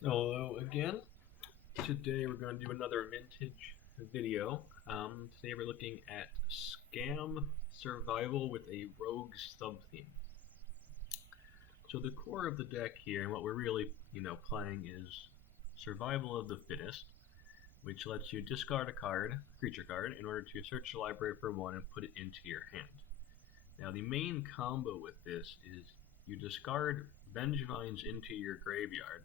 Hello again. Today we're going to do another vintage video. Today we're looking at scam survival with a rogue sub-theme. So the core of the deck here, and what we're really, playing is survival of the fittest, which lets you discard a card, creature card, in order to search the library for one and put it into your hand. Now the main combo with this is you discard Vengevines into your graveyard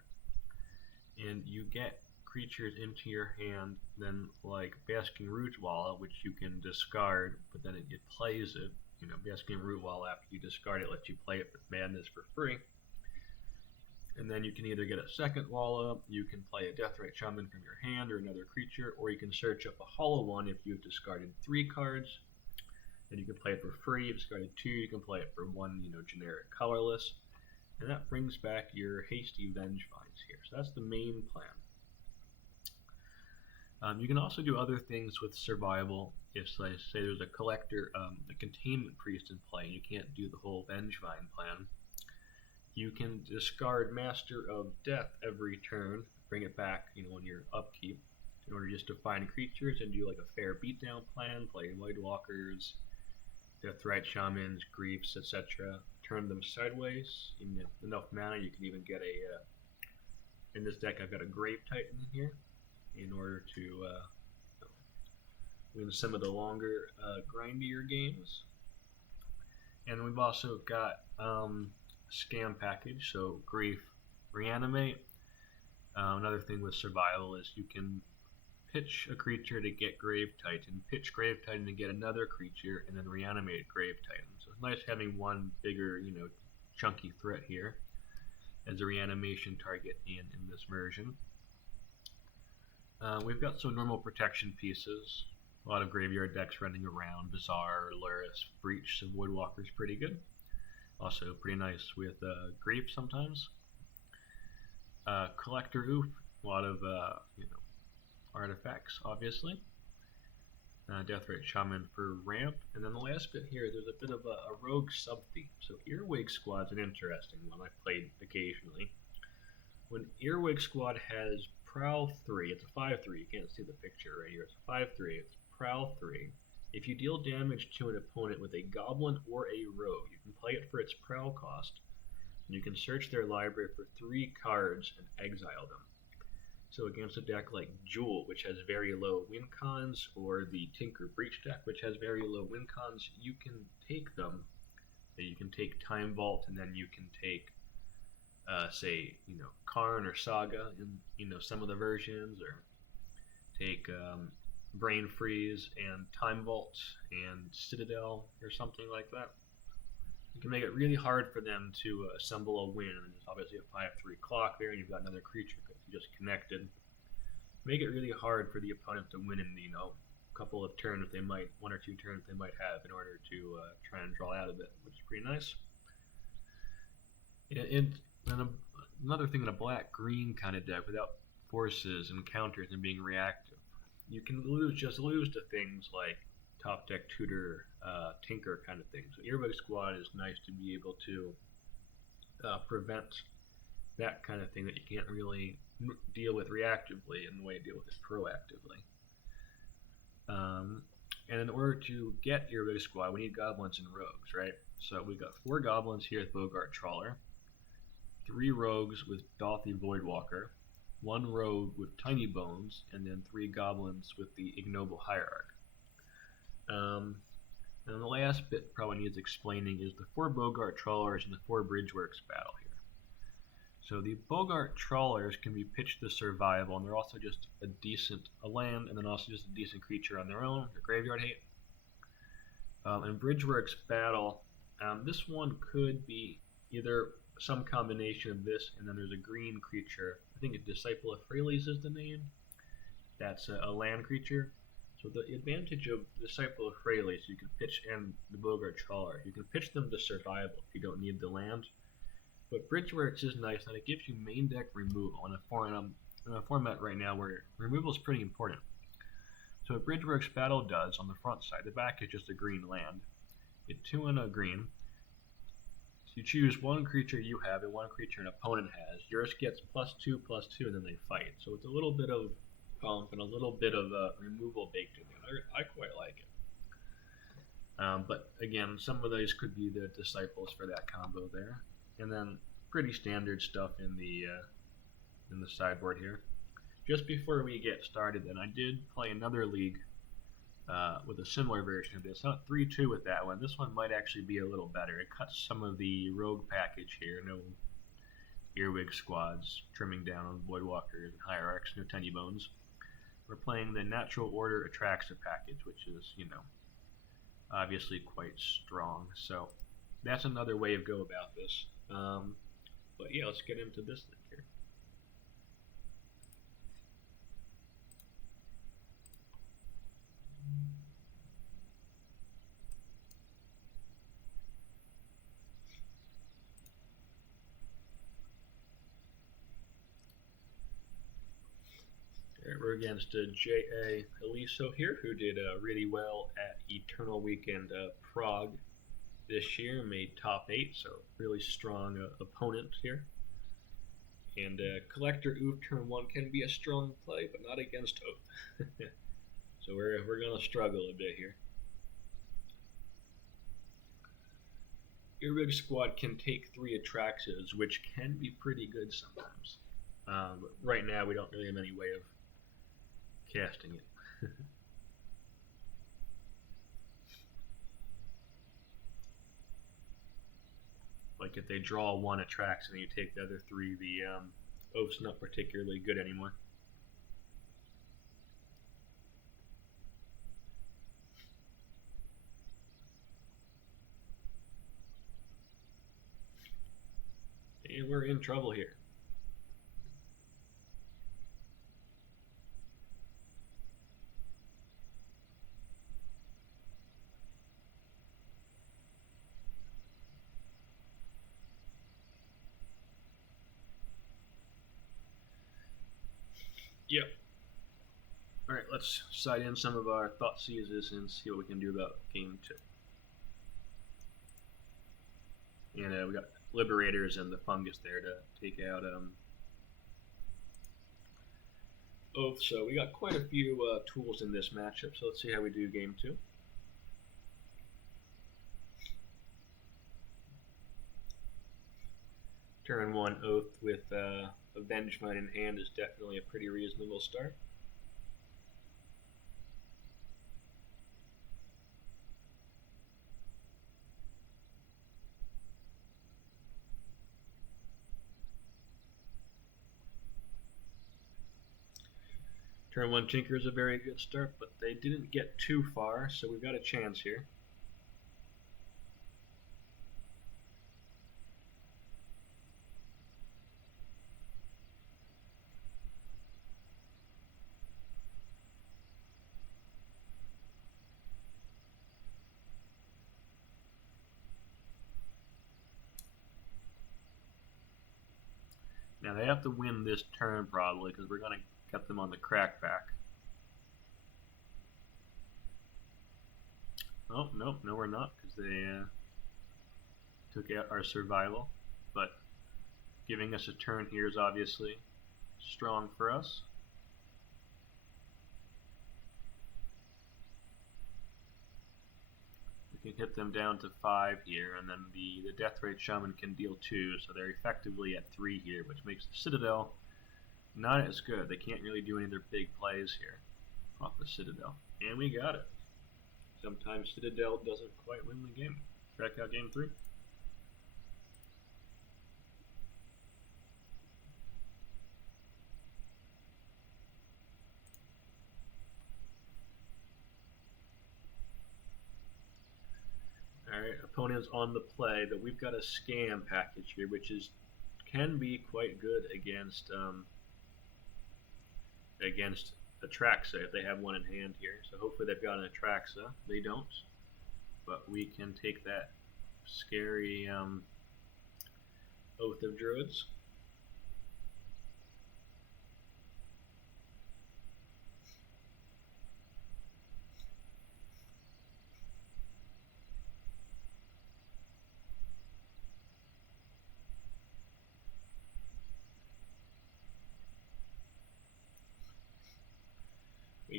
and you get creatures into your hand, then like Basking Rootwalla, which you can discard, but then it plays it. Basking Rootwalla, after you discard it, lets you play it with Madness for free. And then you can either get a second Walla, you can play a Deathrite Shaman from your hand or another creature, or you can search up a hollow one if you've discarded 3 cards. And you can play it for free. If you've discarded 2, you can play it for 1, generic colorless. And that brings back your Hasty Vengevines here. So that's the main plan. You can also do other things with survival. If, say there's a collector, a containment priest in play, and you can't do the whole Vengevine plan, you can discard Master of Death every turn, bring it back, on your upkeep, in order just to find creatures and do like a fair beatdown plan, play Voidwalkers, Deathrite Shamans, Griefs, etc. Turn them sideways. In enough mana, you can even get a. In this deck, I've got a Grave Titan in here, in order to win some of the longer, grindier games. And we've also got Scam Package, so Grief, Reanimate. Another thing with survival is you can pitch a creature to get Grave Titan, pitch Grave Titan to get another creature, and then reanimate Grave Titan. So it's nice having one bigger, chunky threat here as a reanimation target in this version. We've got some normal protection pieces. A lot of graveyard decks running around. Bazaar, Luris, Breach, so Voidwalker's pretty good. Also pretty nice with Grief sometimes. Collector Oof, a lot of artifacts, obviously. Deathrite Shaman for ramp. And then the last bit here, there's a bit of a rogue sub-theme. So Earwig Squad's an interesting one I've played occasionally. When Earwig Squad has Prowl 3, it's a 5-3, you can't see the picture right here, it's a 5-3, it's Prowl 3. If you deal damage to an opponent with a Goblin or a Rogue, you can play it for its Prowl cost, and you can search their library for 3 cards and exile them. So against a deck like Jewel, which has very low win cons, or the Tinker Breach deck, which has very low win cons, you can take them. You can take Time Vault, and then you can take, say, Karn or Saga in, some of the versions, or take Brain Freeze and Time Vault and Citadel or something like that. You can make it really hard for them to assemble a win, and there's obviously a 5-3 clock there, and you've got another creature because you just connected. Make it really hard for the opponent to win in couple of turns they might, 1 or 2 turns they might have in order to try and draw out of it, which is pretty nice. And another thing in a black-green kind of deck without forces and counters and being reactive, you can lose to things like top deck tutor, tinker kind of thing. So Earwig Squad is nice to be able to prevent that kind of thing that you can't really deal with reactively in the way you deal with it proactively. And in order to get Earwig Squad, we need goblins and rogues, right? So we've got 4 goblins here with Bogart Trawler, 3 rogues with Dothy Voidwalker, 1 rogue with Tiny Bones, and then 3 goblins with the Ignoble Hierarch. And the last bit probably needs explaining is the 4 Bogart Trawlers and the 4 Bridgeworks battle here. So the Bogart Trawlers can be pitched to survival, and they're also just a land, and then also just a decent creature on their own, their graveyard hate. And Bridgeworks battle, this one could be either some combination of this, and then there's a green creature. I think a Disciple of Freyles is the name. That's a land creature. So the advantage of Disciple of Freyles, you can pitch, and the Bogart Trawler, you can pitch them to survival if you don't need the land. But Bridgeworks is nice, and it gives you main deck removal in a format right now where removal is pretty important. So what Bridgeworks Battle does on the front side, the back is just a green land. Get 2 and a green. You choose one creature you have and one creature an opponent has. Yours gets +2/+2, and then they fight. So it's a little bit of bump and a little bit of removal baked in there. I quite like it. But again, some of these could be the disciples for that combo there, and then pretty standard stuff in the sideboard here. Just before we get started, then I did play another league with a similar version of this. Not 3-2 with that one. This one might actually be a little better. It cuts some of the rogue package here. No earwig squads, trimming down on voidwalkers and hierarchs, no tiny bones. We're playing the natural order Atraxa package, which is, obviously quite strong. So that's another way of go about this. But yeah, let's get into this thing here. Alright, we're against J.A. Eliso here, who did really well at Eternal Weekend Prague this year, made top 8, so really strong opponent here. And Collector Oath turn 1 can be a strong play, but not against Oath. So we're going to struggle a bit here. Earwig Squad can take 3 Atraxas, which can be pretty good sometimes. But right now we don't really have any way of casting it. Like if they draw 1 Atraxa and you take the other 3, the Oath's not particularly good anymore. And we're in trouble here. Yep. Alright, let's side in some of our thought seizes and see what we can do about game 2. And we got Liberators and the Fungus there to take out Oath. So we got quite a few tools in this matchup, so let's see how we do game 2. Turn 1 Oath with Avengement in hand is definitely a pretty reasonable start. Turn 1 Tinker is a very good start, but they didn't get too far, so we've got a chance here. Now they have to win this turn probably, because we're going to get them on the crackback. Oh, no, we're not, because they took out our survival. But giving us a turn here is obviously strong for us. We can hit them down to 5 here, and then the Deathrite Shaman can deal 2, so they're effectively at 3 here, which makes the Citadel not as good. They can't really do any of their big plays here off the Citadel. And we got it. Sometimes Citadel doesn't quite win the game. Check out game 3. Alright, opponent's on the play, but we've got a scam package here, which can be quite good against Atraxa if they have one in hand here. So hopefully they've got an Atraxa. They don't, but we can take that scary Oath of Druids.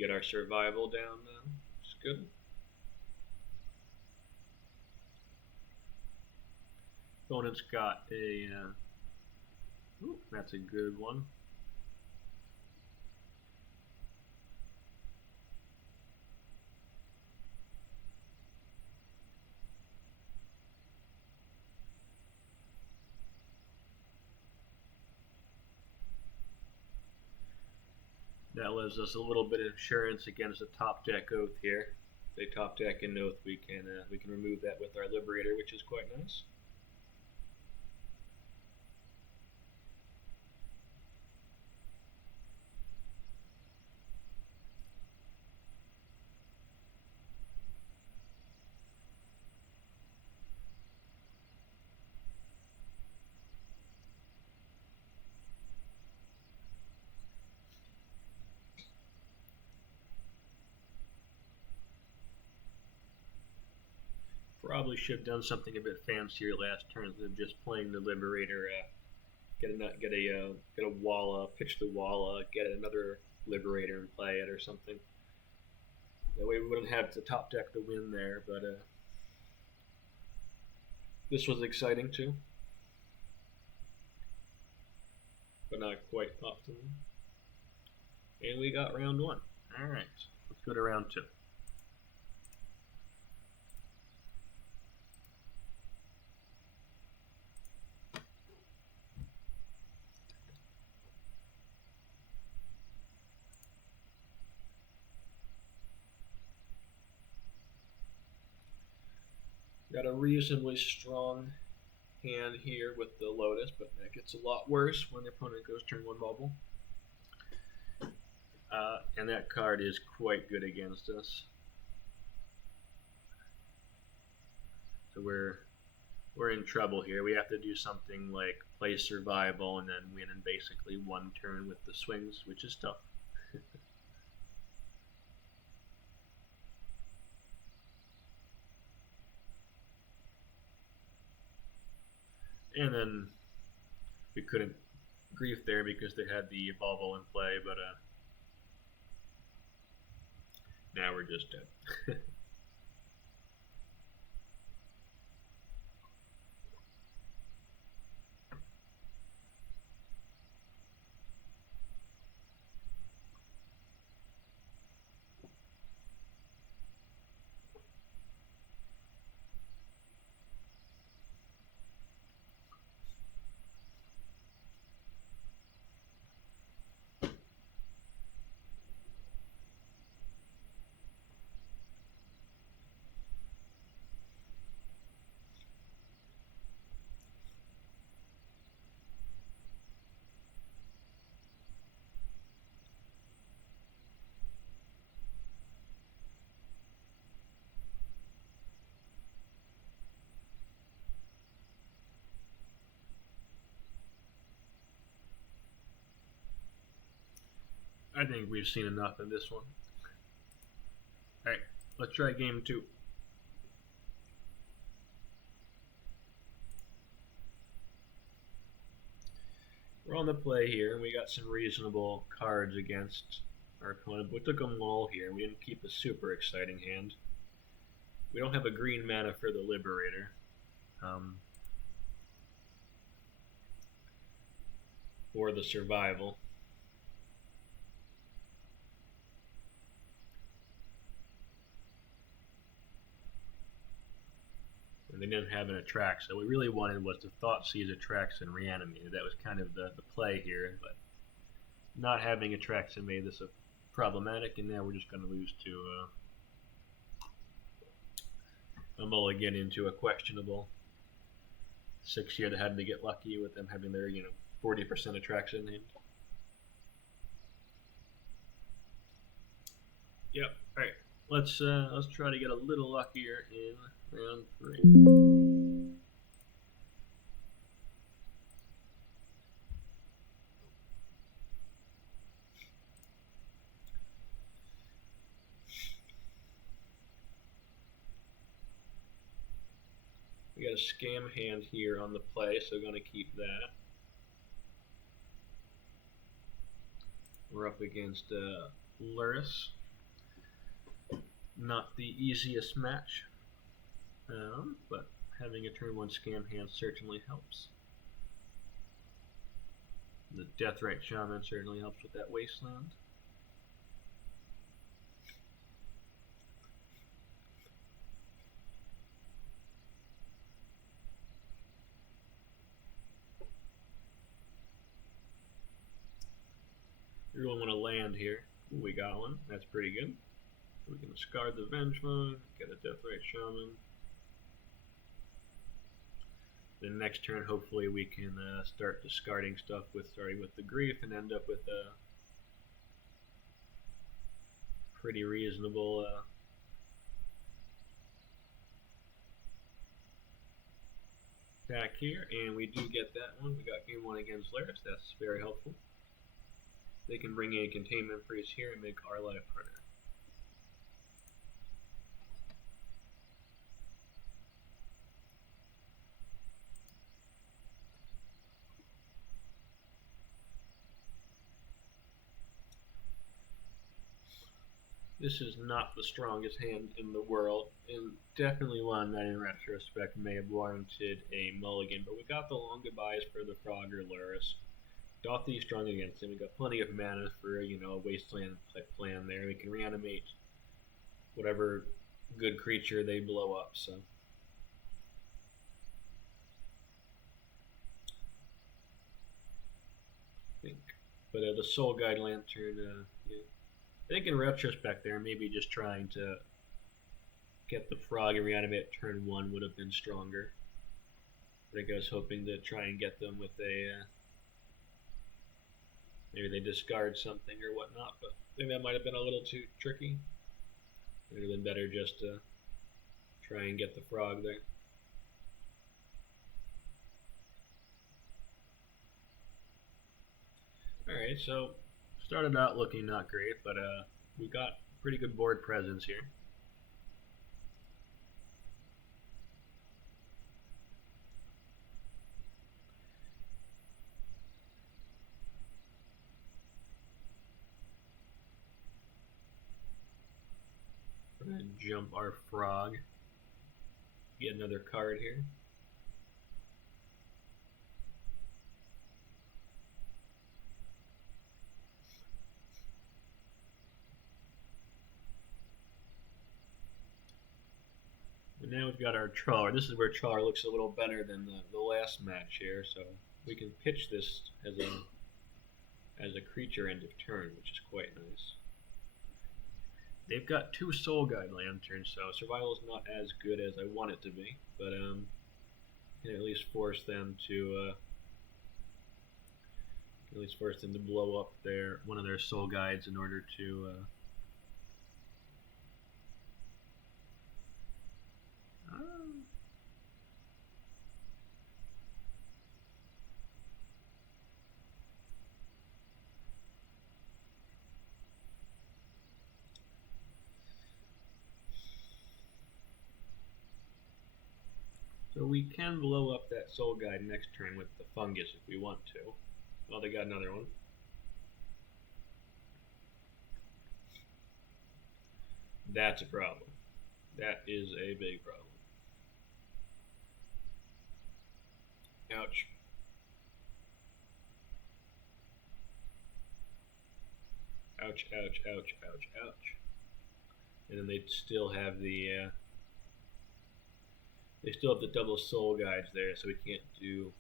get our survival down now. It's good. Opponent's got a. Ooh, that's a good one. That leaves us a little bit of insurance against a top deck oath here. If they top deck an oath, we can remove that with our liberator, which is quite nice. Probably should have done something a bit fancier last turn than just playing the liberator. Get a walla, pitch the walla, get another liberator and play it or something. That way we wouldn't have to top deck the win there, but this was exciting too, but not quite optimal. And we got round one. All right, let's go to round two. Got a reasonably strong hand here with the Lotus, but that gets a lot worse when the opponent goes turn one bubble. And that card is quite good against us. So we're in trouble here. We have to do something like play survival and then win in basically one turn with the swings, which is tough. And then we couldn't grief there because they had the bauble in play, but now we're just dead. I think we've seen enough in this one. Alright, let's try game two. We're on the play here, and we got some reasonable cards against our opponent. We took them all here. We didn't keep a super exciting hand. We don't have a green mana for the Liberator. Or the Survival. And they didn't have an Attract, so what we really wanted was the Thoughtseize, Attracts, and Reanimated. That was kind of the play here, but not having Attracts made this problematic, and now we're just going to lose to a mulligan into a questionable 6 here that had to get lucky with them having their 40% Attracts in hand. Yep. All right. Let's try to get a little luckier in round three. We got a scam hand here on the play, so we're going to keep that. We're up against Luris. Not the easiest match, but having a turn 1 scam hand certainly helps. The Deathrite Shaman certainly helps with that Wasteland. We really want to land here. Ooh, we got one. That's pretty good. We can discard the Vengeful, get a Deathrite Shaman. Then next turn, hopefully, we can start discarding stuff starting with the Grief and end up with a pretty reasonable attack here. And we do get that one. We got game 1 against Laris. That's very helpful. They can bring in a Containment Priest here and make our life harder. This is not the strongest hand in the world, and definitely one that in retrospect may have warranted a mulligan, but we got the long goodbyes for the Frogger Luris. Dothy strong against him. We got plenty of mana for, a Wasteland type plan there. We can reanimate whatever good creature they blow up, so. I think. But the Soul Guide Lantern, yeah. I think in retrospect there, maybe just trying to get the Frog and reanimate turn 1 would have been stronger. I think I was hoping to try and get them with a, maybe they discard something or whatnot, but I think that might have been a little too tricky. It would have been better just to try and get the Frog there. Alright, so started out looking not great, but we got pretty good board presence here. We're going to jump our Frog. Get another card here. And now we've got our Trawler. This is where Trawler looks a little better than the last match here, so we can pitch this as a creature end of turn, which is quite nice. They've got 2 Soul Guide Lanterns, so survival is not as good as I want it to be, but can at least force them to blow up one of their Soul Guides in order to so we can blow up that Soul Guide next turn with the Fungus if we want to. Well, they got another one. That's a problem. That is a big problem. Ouch. Ouch, ouch, ouch, ouch, ouch. And then they still have the double Soul Guides there, so we can't do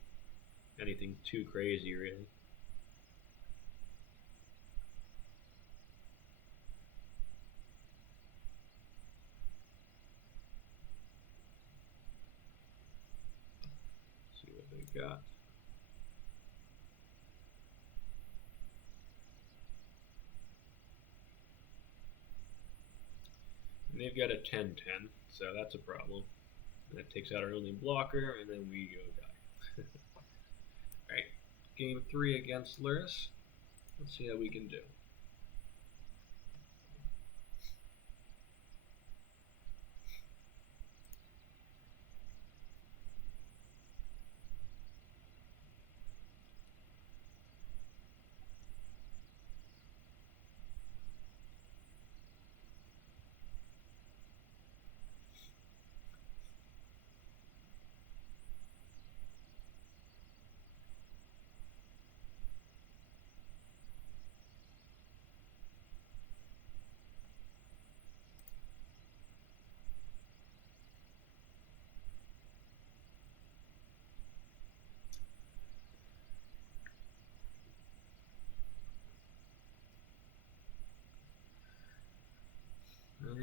anything too crazy, really. Let's see what they got. And they've got a 10-10, so that's a problem. And that takes out our only blocker, and then we go die. Alright, game 3 against Luris. Let's see how we can do.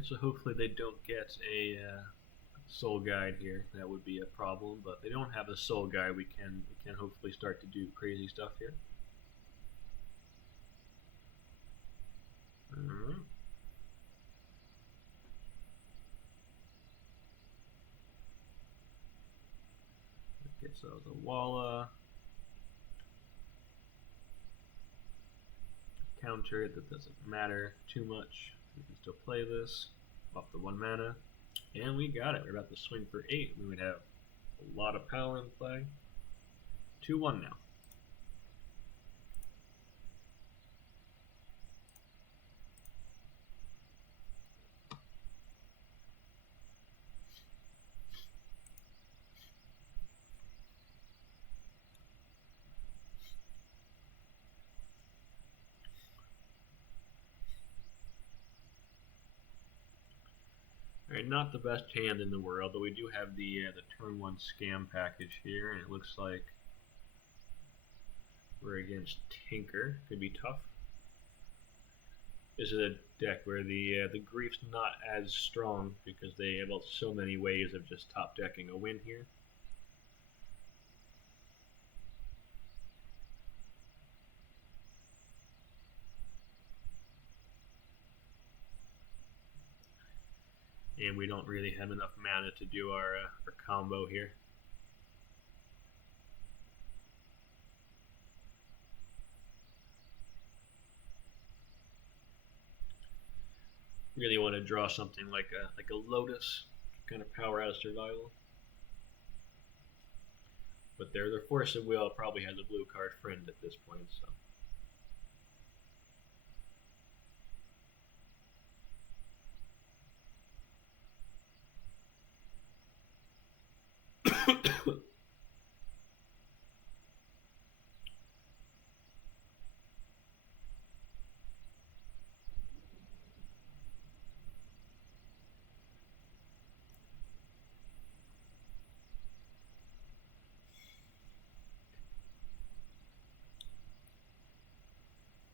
Alright, so hopefully they don't get a soul guide here. That would be a problem, but they don't have a soul guide. We can hopefully start to do crazy stuff here. Alright. Okay, so the Walla. Counter it, that doesn't matter too much. We can still play this off the 1 mana. And we got it. We're about to swing for 8. We would have a lot of power in play. 2-1 now. Alright, not the best hand in the world, but we do have the turn 1 scam package here, and it looks like we're against Tinker. Could be tough. This is a deck where the grief's not as strong because they have so many ways of just top decking a win here. And we don't really have enough mana to do our combo here. Really want to draw something like a Lotus, kind of power out of survival. But their Force of Will probably has a blue card friend at this point, so.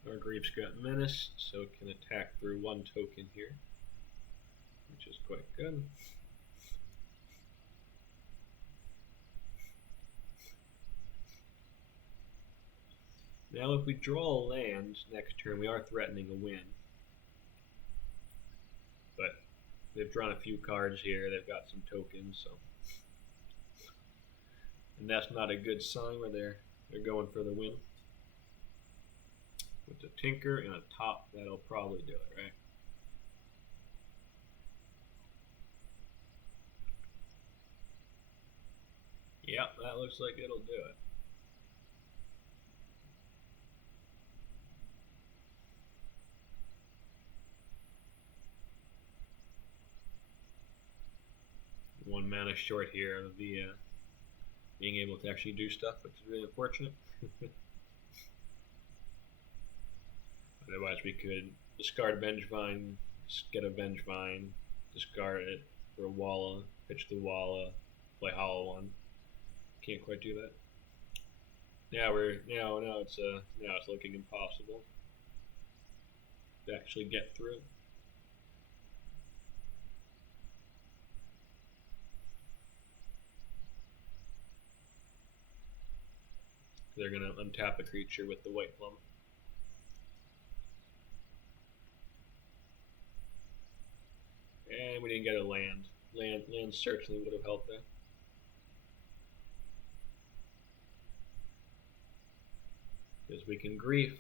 Our Grief's got Menace, so it can attack through 1 token here, which is quite good. Now if we draw a land next turn, we are threatening a win. But they've drawn a few cards here, they've got some tokens, so. And that's not a good sign where they're going for the win. With the Tinker and a top, that'll probably do it, right? Yep, that looks like it'll do it. One mana short here of the being able to actually do stuff, which is really unfortunate. Otherwise, we could discard Vengevine, get a Vengevine, discard it for a Walla, pitch the Walla, play Hollow One. Can't quite do that. Now it's looking impossible to actually get through. They're gonna untap a creature with the White Plum. And we didn't get a land. Land certainly would have helped there. Because we can Grief,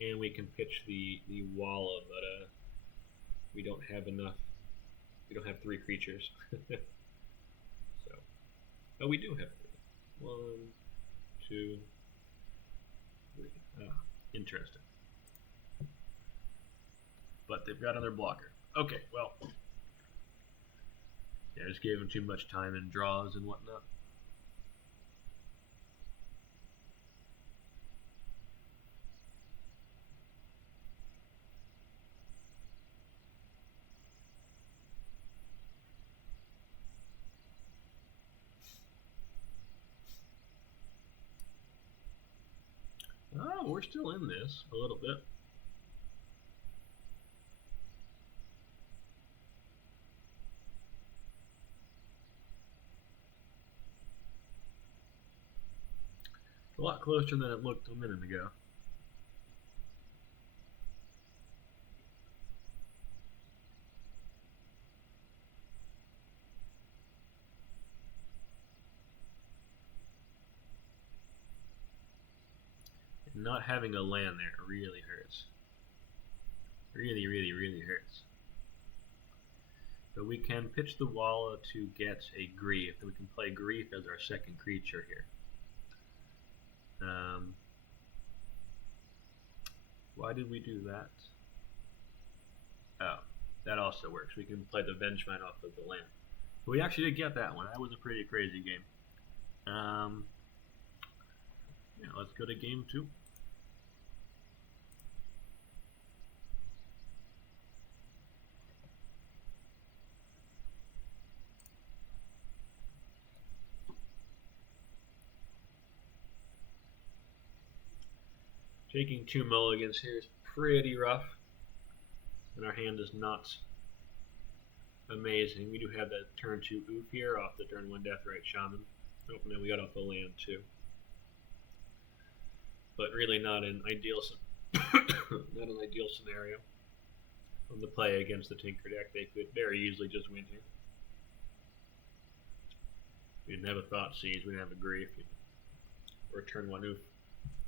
and we can pitch the Walla, but we don't have enough. We don't have 3 creatures. So, oh, we do have 3. 1, 2, 3. Ah, interesting. But they've got another blocker. Okay, well. Yeah, I just gave him too much time in draws and whatnot. Oh, we're still in this a little bit. A lot closer than it looked a minute ago. And not having a land there really hurts. Really, really, really hurts. But we can pitch the wall to get a grief, and we can play grief as our second creature here. Why did we do that? Oh, that also works. We can play the Vengement off of the land. But we actually did get that one. That was a pretty crazy game. Yeah, let's go to game 2. Taking 2 mulligans here is pretty rough, and our hand is not amazing. We do have that turn 2 oof here off the turn 1 Deathrite Shaman. Oh, no, we got off the land too. But really not an ideal not an ideal scenario on the play against the Tinker deck. They could very easily just win here. We didn't have a Thought Seize, we didn't have a Grief, or turn 1 oof.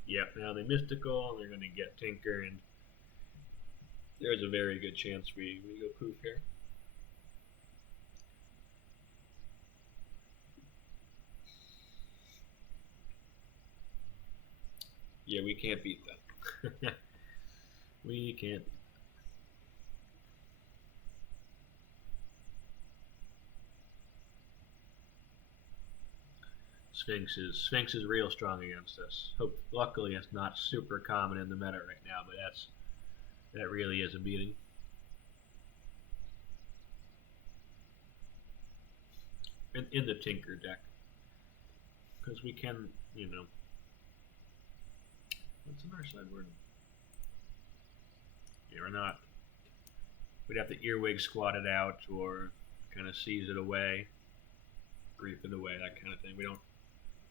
Yep, now they Mystical, and they're going to get Tinker, and there's a very good chance we go poof here. Yeah, we can't beat that. We can't. Sphinx is real strong against us. Luckily, it's not super common in the meta right now, but that really is a beating. In the Tinker deck, because we can, what's in our sideboard? Yeah, we're not. We'd have to Earwig squat it out or kind of seize it away, grief it away, that kind of thing.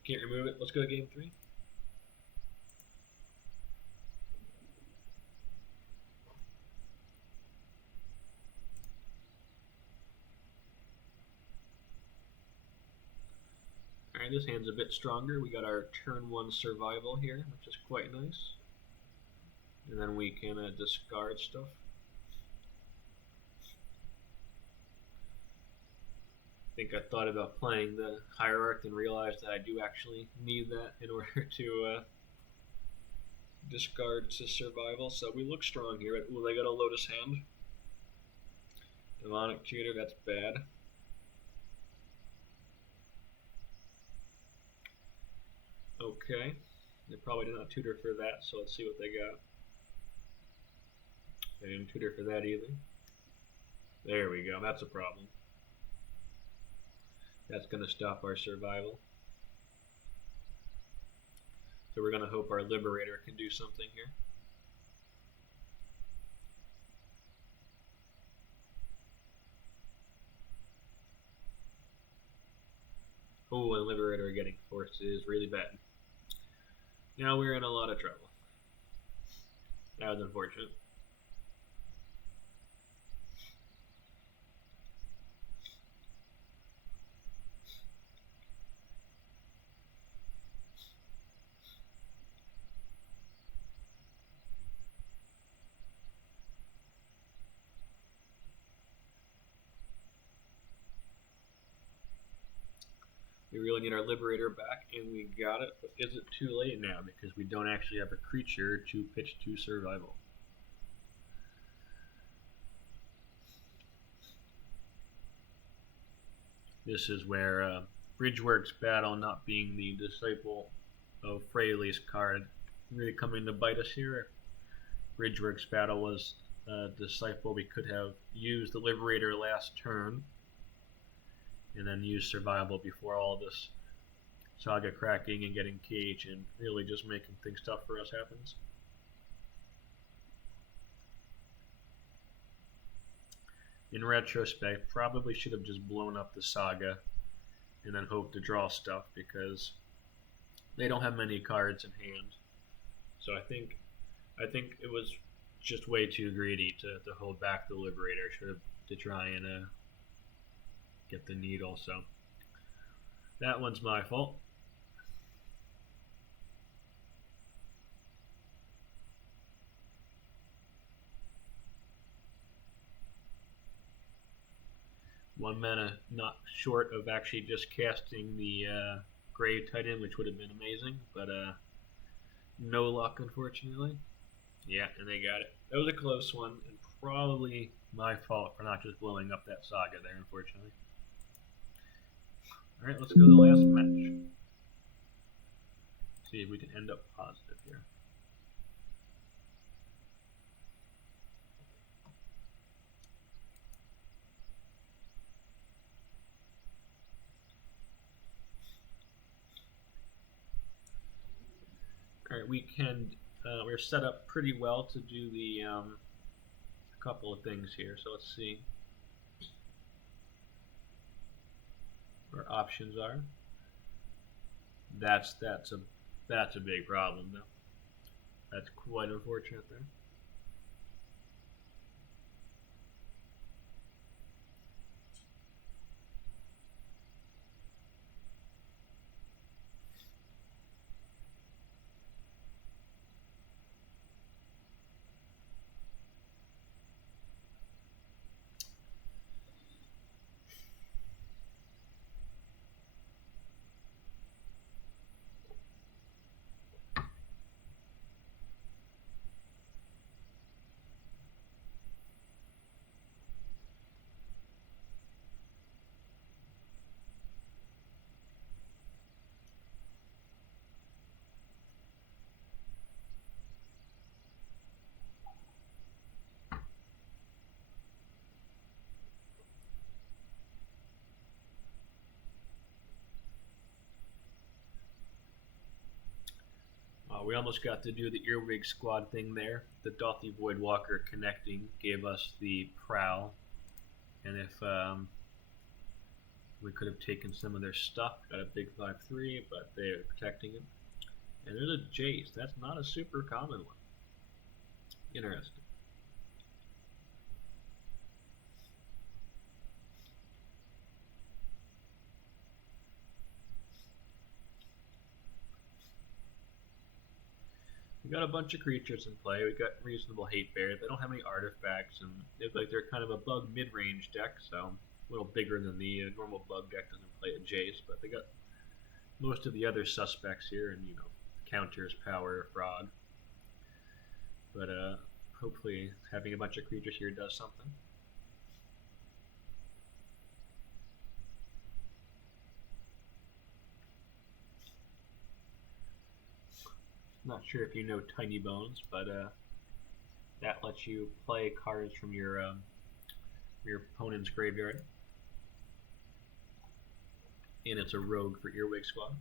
Can't remove it. Let's go to game 3. Alright, this hand's a bit stronger. We got our turn 1 survival here, which is quite nice. And then we can discard stuff. I think I thought about playing the Hierarch and realized that I do actually need that in order to discard to survival. So we look strong here. Ooh, they got a Lotus Hand. Demonic Tutor, that's bad. Okay, they probably did not tutor for that, so let's see what they got. They didn't tutor for that either. There we go, that's a problem. That's going to stop our survival. So we're going to hope our Liberator can do something here. Oh, and Liberator getting forced is really bad. Now we're in a lot of trouble. That was unfortunate. We really need our Liberator back, and we got it, but is it too late now because we don't actually have a creature to pitch to survival? This is where Bridgeworks Battle not being the Disciple of Freyalise card really coming to bite us here. Bridgeworks Battle was Disciple, we could have used the Liberator last turn and then use survival before all this Saga cracking and getting cage and really just making things tough for us happens. In retrospect, probably should have just blown up the Saga and then hoped to draw stuff, because They don't have many cards in hand, so I think it was just way too greedy to hold back the Liberator. Should have to try and get the needle. So that one's my fault. One mana not short of actually just casting the Grave Titan, which would have been amazing, but no luck, unfortunately. Yeah, and they got it. That was a close one, and probably my fault for not just blowing up that Saga there, unfortunately. Alright, let's go to the last match. See if we can end up positive here. Alright, we're set up pretty well to do the couple of things here. So let's see where options are. That's a big problem though. That's quite unfortunate there. We almost got to do the Earwig Squad thing there. The Dothy Voidwalker connecting gave us the Prowl, and if we could have taken some of their stuff, got a big 5/3, but they're protecting it. And there's a Jace. That's not a super common one. Interesting. We got a bunch of creatures in play. We got reasonable hate bear. They don't have any artifacts, and they look like they're kind of a bug mid-range deck, so a little bigger than the normal bug deck. Doesn't play a Jace, but they got most of the other suspects here, and counters, power, frog. But hopefully, having a bunch of creatures here does something. Not sure if you know Tiny Bones, but that lets you play cards from your opponent's graveyard, and it's a rogue for Earwig Squad.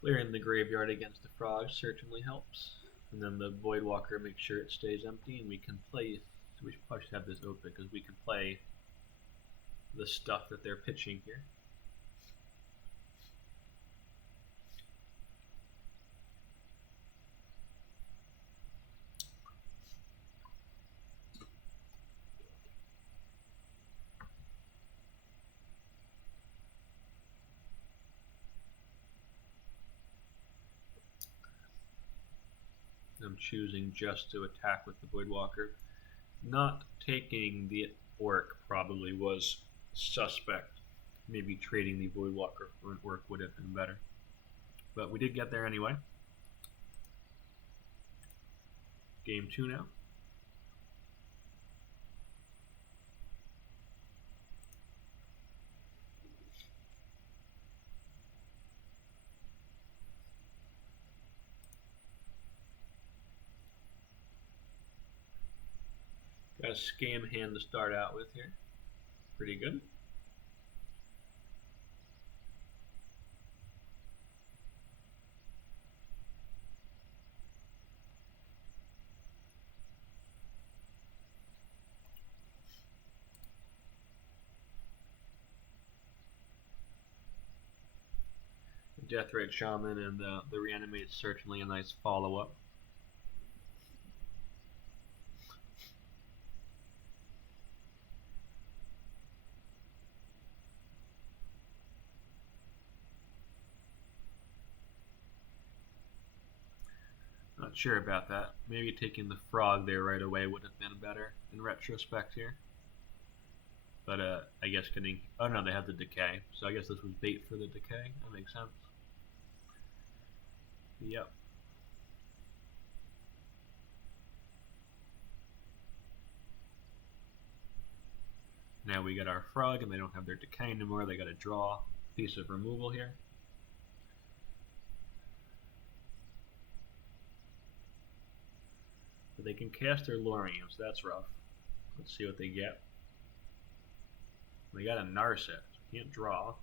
Clearing the graveyard against the frogs certainly helps. And then the Voidwalker makes sure it stays empty, and we can play. So we should probably have this open because we can play the stuff that they're pitching here. I'm choosing just to attack with the Voidwalker. Not taking the Orc probably was suspect. Maybe trading the Voidwalker for an Orc would have been better. But we did get there anyway. Game 2 now. Got a scam hand to start out with here. Pretty good. Death Rate Shaman and the Reanimate certainly a nice follow-up. Not sure about that. Maybe taking the frog there right away would have been better in retrospect here. But I guess getting... Oh no, they have the decay. So I guess this was bait for the decay. That makes sense. Yep. Now we got our frog and they don't have their decay anymore. They got to draw a piece of removal here. But they can cast their Lorien, so that's rough. Let's see what they get. They got a Narset. Can't draw.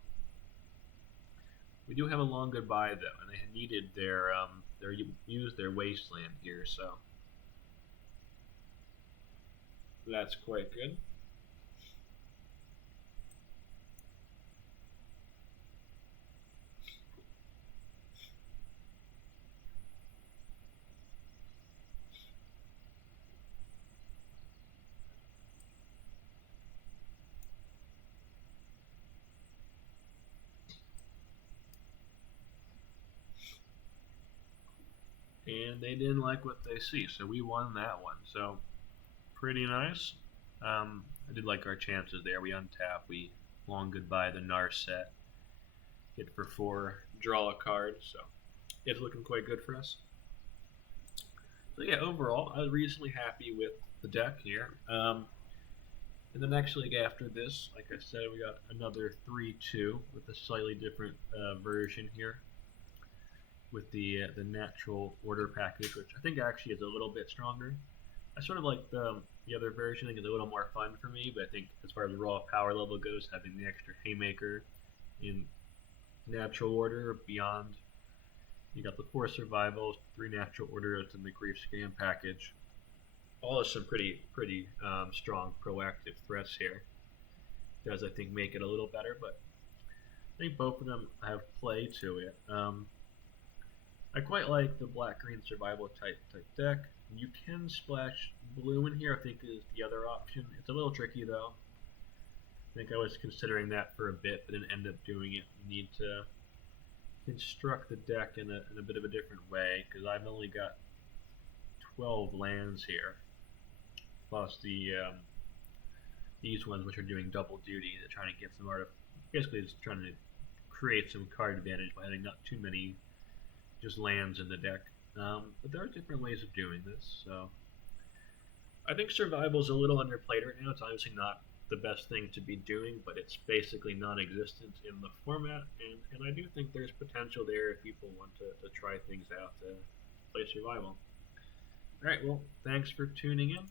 We do have a long goodbye though, and they needed their used their wasteland here, so that's quite good. And they didn't like what they see, so we won that one. So pretty nice. I did like our chances there. We untap, we long goodbye the Narset, hit for 4, draw a card. So it's looking quite good for us. So yeah, overall, I was reasonably happy with the deck here. In the next league after this, like I said, we got another 3-2 with a slightly different version here, with the natural order package, which I think actually is a little bit stronger. I sort of like the other version. I think it's a little more fun for me, but I think as far as the raw power level goes, having the extra Haymaker in natural order beyond, you got the 4 survivals, 3 natural orders, and the Grief Scam package. All is some pretty strong proactive threats here. Does, I think, make it a little better, but I think both of them have play to it. I quite like the black-green survival type deck. You can splash blue in here, I think is the other option. It's a little tricky though. I think I was considering that for a bit, but didn't end up doing it. You need to construct the deck in a bit of a different way, because I've only got 12 lands here, plus these ones which are doing double duty. They're trying to get some basically just trying to create some card advantage by having not too many just lands in the deck. But there are different ways of doing this, so I think survival is a little underplayed right now. It's obviously not the best thing to be doing, but it's basically non-existent in the format, and I do think there's potential there if people want to try things out to play survival. Alright, well, thanks for tuning in.